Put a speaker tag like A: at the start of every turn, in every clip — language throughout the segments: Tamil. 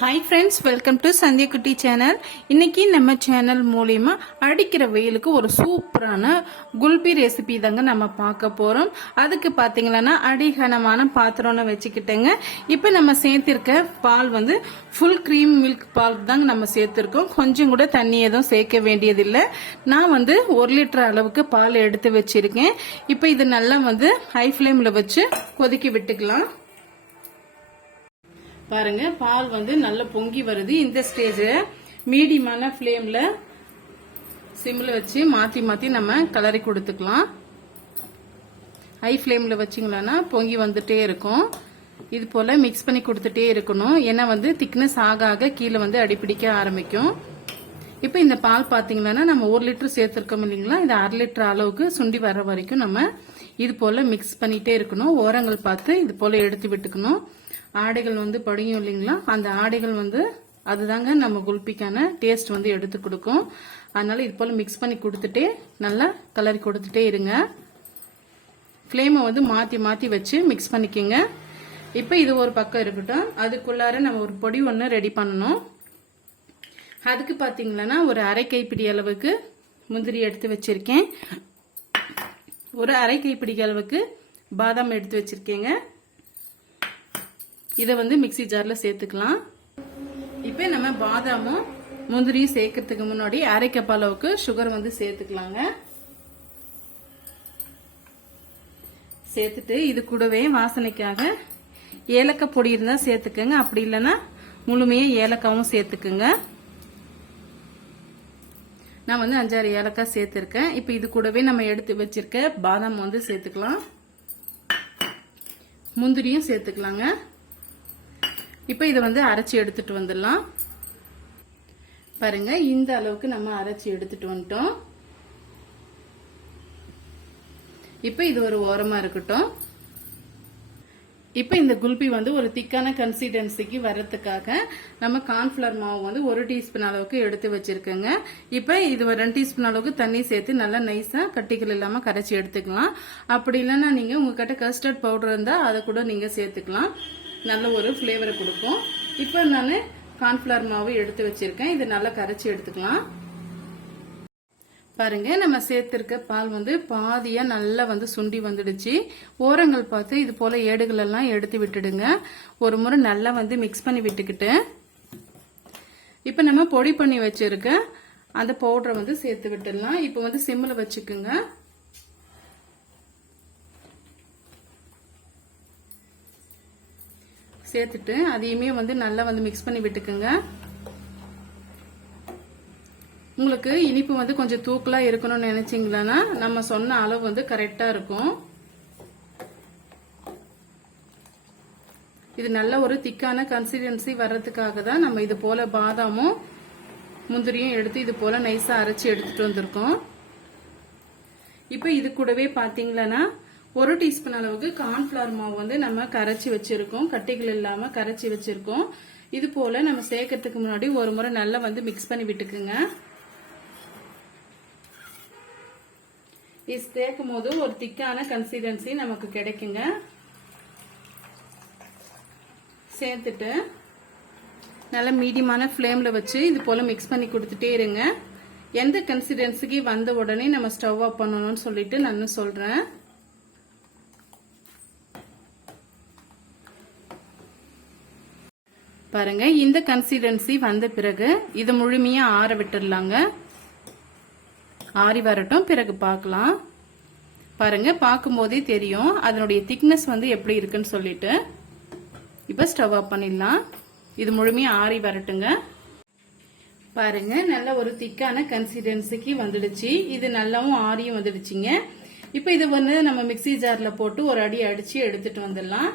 A: Hi friends welcome to Sandhiyakutti channel இன்னைக்கு நம்ம சேனல் மூலியமா அடிக்கிற வெயிலுக்கு ஒரு சூப்பரான குல்பி ரெசிபி தாங்க நம்ம பார்க்க போகிறோம் அதுக்கு பார்த்தீங்கன்னா அடிகனமான பாத்திரம்னு வச்சுக்கிட்டேங்க. இப்போ நம்ம சேர்த்திருக்க பால் வந்து ஃபுல் க்ரீம் மில்க் பால் தாங்க நம்ம சேர்த்துருக்கோம். கொஞ்சம் கூட தண்ணி எதுவும் சேர்க்க வேண்டியதில்லை. நான் வந்து ஒரு லிட்டர் அளவுக்கு பால் எடுத்து வச்சிருக்கேன். இப்போ இது நல்லா வந்து ஹை ஃப்ளேமில் வச்சு கொதிக்க விட்டுக்கலாம். பாருங்க பால் வந்து நல்லா பொங்கி வருது. இந்த ஸ்டேஜ் மீடியமான ஃப்ளேம்ல சிம்ல வச்சு மாத்தி மாத்தி நம்ம கலரி கொடுத்துக்கலாம். ஹை ஃப்ளேம்ல வச்சிங்களா பொங்கி வந்துட்டே இருக்கும். இது போல மிக்ஸ் பண்ணி கொடுத்துட்டே இருக்கணும். ஏன்னா வந்து திக்னஸ் ஆக ஆக கீழே வந்து அடிப்பிடிக்க ஆரம்பிக்கும். இப்போ இந்த பால் பார்த்தீங்கன்னா நம்ம ஒரு லிட்டர் சேர்த்துருக்கோம் இல்லைங்களா? இந்த அரை லிட்டர் அளவுக்கு சுண்டி வர வரைக்கும் நம்ம இது போல் மிக்ஸ் பண்ணிகிட்டே இருக்கணும். ஓரங்கள் பார்த்து இது போல் எடுத்து விட்டுக்கணும். ஆடைகள் வந்து படியும் இல்லைங்களா? அந்த ஆடைகள் வந்து அதுதாங்க நம்ம குல்பிக்கான டேஸ்ட் வந்து எடுத்து கொடுக்கும். அதனால இது போல் மிக்ஸ் பண்ணி கொடுத்துட்டே நல்லா கலரி கொடுத்துட்டே இருங்க. ஃப்ளேமை வந்து மாற்றி மாற்றி வச்சு மிக்ஸ் பண்ணிக்கோங்க. இப்போ இது ஒரு பக்கம் இருக்கட்டும். அதுக்குள்ளார நம்ம ஒரு பொடி ஒன்று ரெடி பண்ணணும். அதுக்கு பார்த்தீங்கன்னா ஒரு அரை கைப்பிடி அளவுக்கு முந்திரி எடுத்து வச்சிருக்கேன். ஒரு அரை கைப்பிடி அளவுக்கு பாதாம் எடுத்து வச்சிருக்கேங்க. இதை வந்து மிக்சி ஜாரில் சேர்த்துக்கலாம். இப்போ நம்ம பாதாமும் முந்திரியும் சேர்க்கறதுக்கு முன்னாடி அரை கப் அளவுக்கு சுகர் வந்து சேர்த்துக்கலாங்க. சேர்த்துட்டு இது கூடவே வாசனைக்காக ஏலக்காய் பொடி இருந்தால் சேர்த்துக்கோங்க. அப்படி இல்லைன்னா முழுமையாக ஏலக்காவும் சேர்த்துக்குங்க. நான் வந்து அஞ்சாறு ஏலக்காய் சேர்த்துருக்கேன். இப்போ இது கூடவே நம்ம எடுத்து வச்சிருக்க பாதாம் வந்து சேர்த்துக்கலாம். முந்திரியும் சேர்த்துக்கலாங்க. இப்போ இதை வந்து அரைச்சி எடுத்துட்டு வந்துடலாம். பாருங்க இந்த அளவுக்கு நம்ம அரைச்சி எடுத்துட்டு வந்துட்டோம். இப்போ இது ஒரு ஓரமாக இருக்கட்டும். இப்போ இந்த குல்பி வந்து ஒரு திக்கான கன்சிஸ்டன்சிக்கு வர்றதுக்காக நம்ம கார்ன்ஃபிளவர் மாவு வந்து ஒரு டீஸ்பூன் அளவுக்கு எடுத்து வச்சிருக்கோங்க. இப்போ இது ஒரு ரெண்டு டீஸ்பூன் அளவுக்கு தண்ணி சேர்த்து நல்லா நைஸாக கட்டிகள் இல்லாமல் கரைச்சி எடுத்துக்கலாம். அப்படி இல்லைன்னா நீங்கள் உங்ககிட்ட கஸ்டர்ட் பவுடர் இருந்தால் அதை கூட நீங்கள் சேர்த்துக்கலாம். நல்ல ஒரு ஃப்ளேவரை கொடுக்கும். இப்போ நான் கார்ன்ஃபிளவர் மாவு எடுத்து வச்சிருக்கேன். இதை நல்லா கரைச்சி எடுத்துக்கலாம். பாருங்க நம்ம சேர்த்திருக்க பால் வந்து பாதியா நல்லா வந்து சுண்டி வந்துடுச்சு. ஓரங்கள் பார்த்து இது போல ஏடுகள் எல்லாம் எடுத்து விட்டுடுங்க. ஒரு முறை நல்லா வந்து மிக்ஸ் பண்ணி விட்டுக்கிட்டு இப்போ நம்ம பொடி பண்ணி வச்சிருக்க அந்த பவுடரை வந்து சேர்த்து விட்டுடலாம். இப்போ வந்து சிம்மில் வச்சுக்குங்க. சேர்த்துட்டு அதையுமே வந்து நல்லா வந்து மிக்ஸ் பண்ணி விட்டுக்குங்க. உங்களுக்கு இனிப்பு வந்து கொஞ்சம் தூக்கலா இருக்கணும்னு நினைச்சீங்களா நம்ம சொன்ன அளவு வந்து கரெக்டா இருக்கும். இது நல்ல ஒரு திக்கான கன்சிஸ்டன்சி வர்றதுக்காக தான் நம்ம இது போல பாதாமும் முந்திரியும் எடுத்து இது போல நைஸா அரைச்சி எடுத்துட்டு வந்திருக்கோம். இப்போ இது கூடவே பாத்தீங்களன்னா ஒரு டீஸ்பூன் அளவுக்கு கார்ன்ஃபிளவர் மாவு வந்து நம்ம கரைச்சி வச்சிருக்கோம். கட்டிகள் இல்லாம கரைச்சி வச்சிருக்கோம். இது போல நம்ம சேர்க்கறதுக்கு முன்னாடி ஒரு முறை நல்லா வந்து மிக்ஸ் பண்ணி விட்டுக்குங்க. இது சேர்க்கும் போது ஒரு திக்கான கன்சிஸ்டன்சி நமக்கு கிடைக்குங்க. சேர்த்துட்டு நல்லா மீடியமான ஃப்ளேமில் வச்சு இது போல் மிக்ஸ் பண்ணி கொடுத்துட்டே இருங்க. எந்த கன்சிஸ்டன்சிக்கு வந்த உடனே நம்ம ஸ்டவ் ஆஃப் பண்ணணும்னு சொல்லிட்டு நான் சொல்கிறேன் பாருங்க இந்த கன்சிஸ்டன்சி வந்த பிறகு இதை முழுமையாக ஆற விட்டுடலாங்க ஆறி வரட்டும். பிறகு பார்க்கலாம். பாருங்க பார்க்கும்போதே தெரியும். அதனுடைய திக்னஸ் வந்து எப்படி இருக்குன்னு சொல்லிட்டு. இப்போ ஸ்டவ் ஆஃப் பண்ணிடலாம். இது முழுமையாக ஆறி வரட்டுங்க. பாருங்க நல்ல ஒரு திக்கான கன்சிஸ்டன்சிக்கு வந்துடுச்சு. இது நல்லாவும் ஆரியும் வந்துடுச்சுங்க. இப்போ இது வந்து நம்ம மிக்சி ஜாரில் போட்டு ஒரு அடி அடிச்சு எடுத்துட்டு வந்துடலாம்.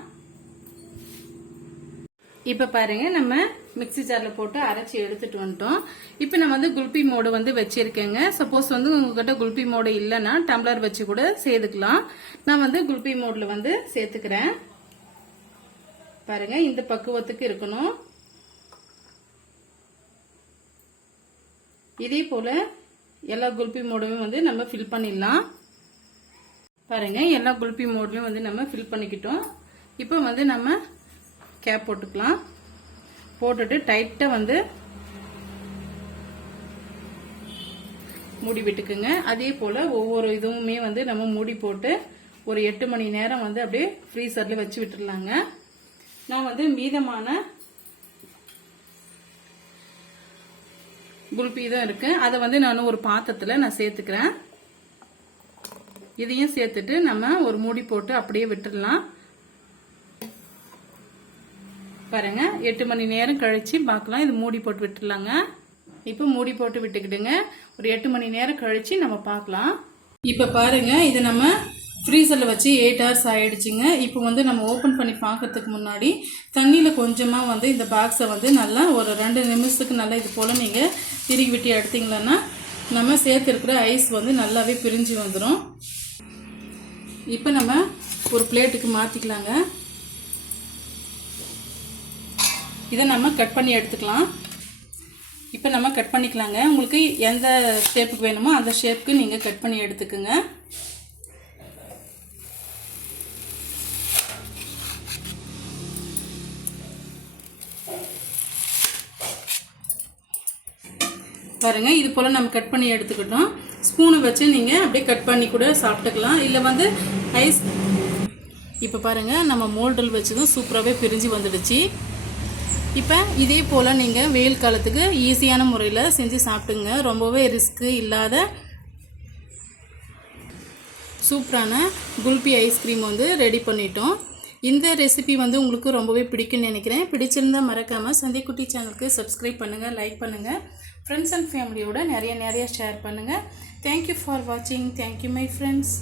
A: இப்ப பாருங்க நம்ம மிக்சி ஜார்ல போட்டு அரைச்சி எடுத்துட்டு வந்துட்டோம். இப்ப நம்ம வந்து குல்பி மோடு வந்து வச்சிருக்கேங்க. சப்போஸ் வந்து உங்ககிட்ட குல்பி மோடு இல்லைன்னா டம்ளர் வச்சு கூட சேர்த்துக்கலாம். நான் வந்து குல்பி மோட்ல வந்து சேர்த்துக்கிறேன். பாருங்க இந்த பக்குவத்துக்கு இருக்கணும். இதே போல எல்லா குல்பி மோடுமே வந்து நம்ம ஃபில் பண்ணிடலாம். பாருங்க எல்லா குல்பி மோட்லயும் வந்து நம்ம ஃபில் பண்ணிக்கிட்டோம். இப்போ வந்து நம்ம கேப் போட்டுக்கலாம். போட்டுட்டு டைட்டாக வந்து மூடி விட்டுக்குங்க. அதே போல் ஒவ்வொரு இதுவுமே வந்து நம்ம மூடி போட்டு ஒரு எட்டு மணி நேரம் வந்து அப்படியே ஃப்ரீசரில் வச்சு விட்டுடலாங்க நான் வந்து மீதமான குல்பி தான் இருக்கு. அதை வந்து நான் ஒரு பாத்திரத்தில் நான் சேர்த்துக்கிறேன். இதையும் சேர்த்துட்டு நம்ம ஒரு மூடி போட்டு அப்படியே விட்டுடலாம் பாருங்க. எட்டு மணி நேரம் கழிச்சு பார்க்கலாம். இது மூடி போட்டு விட்டுடலாங்க. இப்போ மூடி போட்டு விட்டுக்கிடுங்க. ஒரு எட்டு மணி நேரம் கழிச்சு நம்ம பார்க்கலாம். இப்போ பாருங்க. இது நம்ம ஃப்ரீசரில் வச்சு எயிட் ஹவர்ஸ் ஆகிடுச்சிங்க இப்போ வந்து நம்ம ஓப்பன் பண்ணி பார்க்கறதுக்கு முன்னாடி தண்ணியில் கொஞ்சமாக வந்து இந்த பாக்ஸை வந்து நல்லா ஒரு ரெண்டு நிமிஷத்துக்கு நல்லா இது போல் நீங்கள் திருகி விட்டு எடுத்திங்களன்னா நம்ம சேர்த்துருக்கிற ஐஸ் வந்து நல்லாவே பிரிஞ்சு வந்துடும் இப்போ நம்ம ஒரு பிளேட்டுக்கு மாற்றிக்கலாங்க இதை நம்ம கட் பண்ணி எடுத்துக்கலாம். இப்போ நம்ம கட் பண்ணிக்கலாங்க. உங்களுக்கு எந்த ஷேப்புக்கு வேணுமோ அந்த ஷேப்புக்கு நீங்கள் கட் பண்ணி எடுத்துக்கோங்க. பாருங்க இது போல் நம்ம கட் பண்ணி எடுத்துக்கிட்டோம். ஸ்பூனை வச்சு நீங்கள் அப்படியே கட் பண்ணி கூட சாப்பிட்டுக்கலாம். இல்லை வந்து ஐஸ் இப்போ பாருங்கள் நம்ம மோல்டில் வச்சதும் சூப்பராகவே பிரிஞ்சு வந்துடுச்சு. இப்போ இதே போல் நீங்கள் வெயில் காலத்துக்கு ஈஸியான முறையில் செஞ்சு சாப்பிட்டுங்க ரொம்பவே ரிஸ்க்கு இல்லாத சூப்பரான குல்பி ஐஸ்கிரீம் வந்து ரெடி பண்ணிட்டோம். இந்த ரெசிபி வந்து உங்களுக்கு ரொம்பவே பிடிக்கும்னு நினைக்கிறேன். பிடிச்சிருந்தா மறக்காமல் சந்திக்குட்டி சேனலுக்கு சப்ஸ்கிரைப் பண்ணுங்கள் லைக் பண்ணுங்கள் ஃப்ரெண்ட்ஸ் அண்ட் ஃபேமிலியோட நிறைய நிறைய ஷேர் பண்ணுங்கள் தேங்க்யூ ஃபார் வாட்சிங் தேங்க்யூ மை ஃப்ரெண்ட்ஸ்